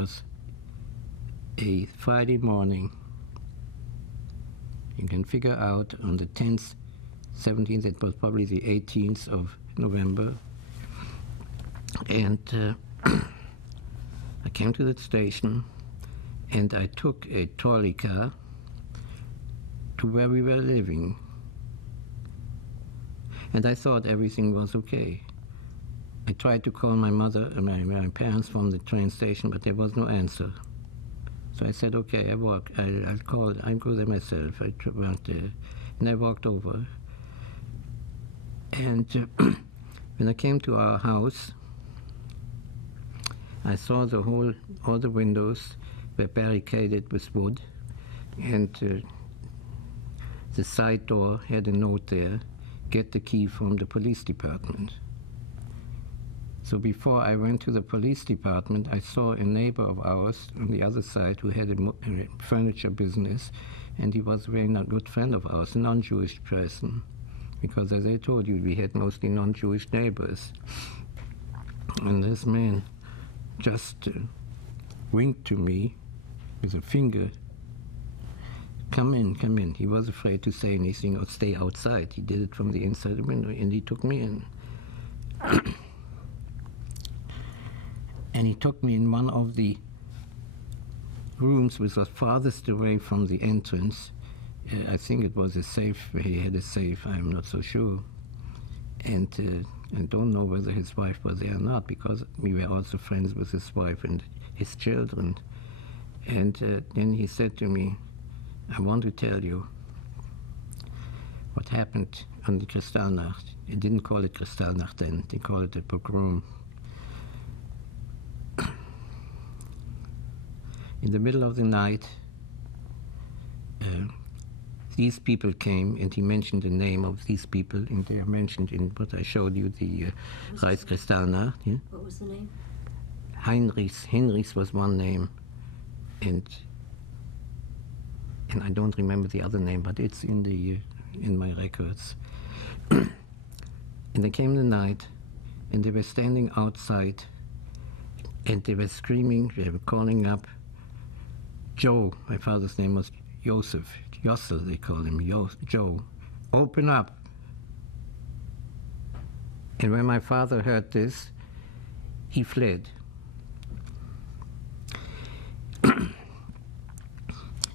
was a Friday morning. You can figure out on the 10th, 17th, it was probably the 18th of November. And I came to the station, and I took a trolley car to where we were living. And I thought everything was okay. I tried to call my mother and my parents from the train station, but there was no answer. So I said, okay, I'll go there myself. I went there, and I walked over. And when I came to our house, I saw all the windows were barricaded with wood, and the side door had a note there, get the key from the police department. So before I went to the police department, I saw a neighbor of ours on the other side who had a furniture business, and he was a very good friend of ours, a non-Jewish person, because as I told you, we had mostly non-Jewish neighbors. And this man just winked to me with a finger, come in, come in. He was afraid to say anything or stay outside. He did it from the inside the window, and he took me in. And he took me in one of the rooms which was farthest away from the entrance. I think it was a safe, he had a safe, I'm not so sure. And I don't know whether his wife was there or not, because we were also friends with his wife and his children. And then he said to me, I want to tell you what happened on the Kristallnacht. They didn't call it Kristallnacht then, they called it a pogrom. In the middle of the night, these people came, and he mentioned the name of these people, and they are mentioned in what I showed you, the Reichskristallnacht. Yeah? What was the name? Heinrichs was one name, and I don't remember the other name, but it's in my records. And they came the night, and they were standing outside, and they were screaming, they were calling up Joe. My father's name was Joseph. Jossel, they called him, Joe. Open up. And when my father heard this, he fled.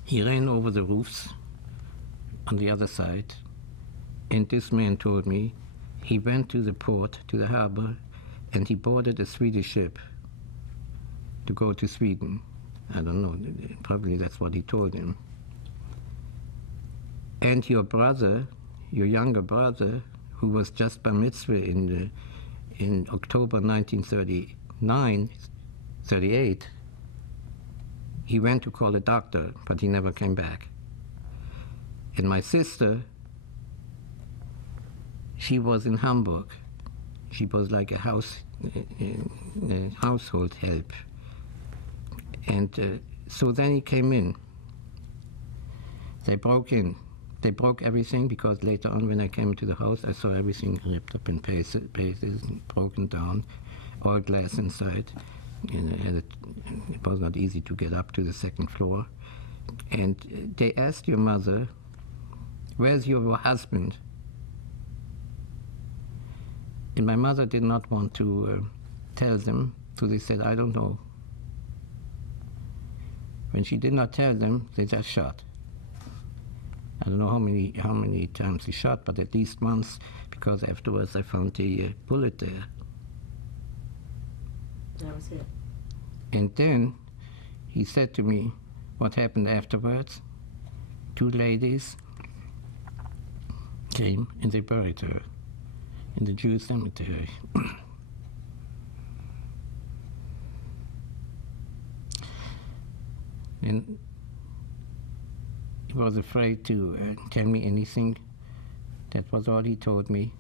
He ran over the roofs on the other side, and this man told me he went to the port, to the harbor, and he boarded a Swedish ship to go to Sweden. I don't know, probably that's what he told him. And your brother, your younger brother, who was just bar mitzvah in October 1938, he went to call a doctor, but he never came back. And my sister, she was in Hamburg. She was like a household help. And so then he came in. They broke in. They broke everything, because later on when I came to the house, I saw everything ripped up in pieces and broken down, all glass inside. And it was not easy to get up to the second floor. And they asked your mother, where's your husband? And my mother did not want to tell them, so they said, I don't know. When she did not tell them, they just shot. I don't know how many times he shot, but at least once, because afterwards I found the bullet there. That was it. And then he said to me, what happened afterwards? Two ladies came and they buried her in the Jewish cemetery. And he was afraid to tell me anything. That was all he told me.